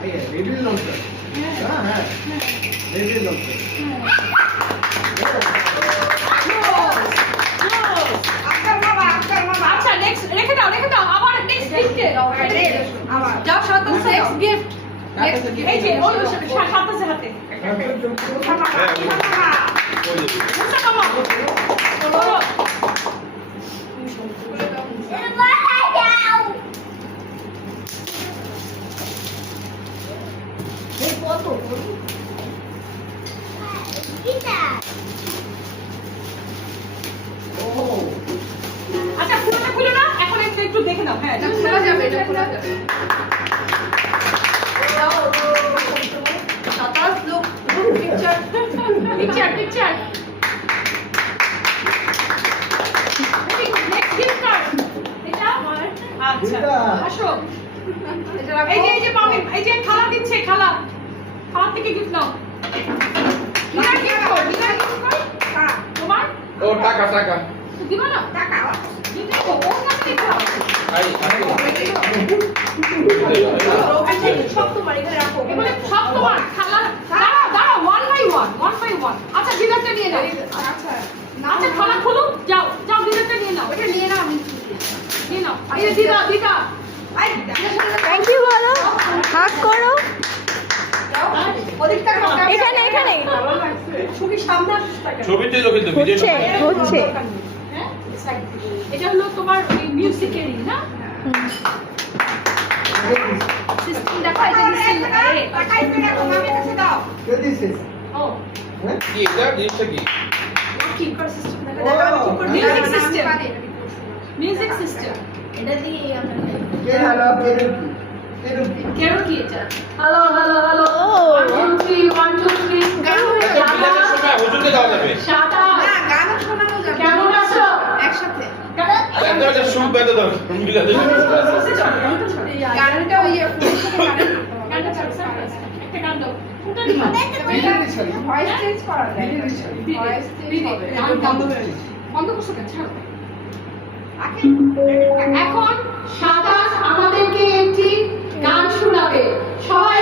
Baby launcher. হ্যাঁ হ্যাঁ baby launcher. আচ্ছা নেক্সট রেখে দাও আবার নেক্সট গিফটে আবার যাও সাথে নেক্সট গিফট এই যে ওই সাথে হাতে আচ্ছা পুরোটা খুলে না এখন একটু দেখে নাও হ্যাঁ খোলা যাবে এটা খোলা যাবে সাতাশ লোক পিকচার নেক্সট গিফট কার্ড এটা আচ্ছা আসো এই যে মামি এই যে খালা দিচ্ছে খালা থেকে গিফট নাও নিনা গিফট কর তোমার ও টাকা দিবা না টাকা দিতে তো ওর কাছে দিতে হবে সব তোমার এখানে রাখো এবারে সব তোমার খালা দাঁড়া ওয়ান বাই ওয়ান আচ্ছা ডিলারটা নিয়ে নাও আচ্ছা খালা খুলো যাও ডিলারটা নিয়ে নাও এটা নিয়ে নাও আমি নিয়ে নাও এই দিদা থ্যাংক ইউ বলো হাত করো এখানে ছবি সামনে আসছে ছবিতেই লোকে তো ভিডিও হচ্ছে হ্যাঁ এটা হলো তোমার ওই মিউজিকেরই না সিস্টেম দেখা এই যে টাকাই পেড়া মামির কাছে দাও কে দিছে? ও কি এটা জিনিসটা কি কি কর সিস্টেম দেখা আমি কি কর মিউজিক সিস্টেম এটা দিয়ে কে হলো কেন কি এটা হ্যালো 1 2 3 1 2 3 গান বিলাতে শোনা হুজুরকে দাও যাবে সাদা না গান শোনানো যাবে কেমন আছো একসাথে একটা সুর বেঁধে দাও বিলাতে গানটা ওই গানটা চালছে একটা গান দাও ওটা দিও ভয়েস চেঞ্জ করা যায় ভয়েস চেঞ্জ হবে বন্ধ করছো কেন ছাড়ো এখন সাদা আমাদেরকে একটি গান শোনাবে সবাই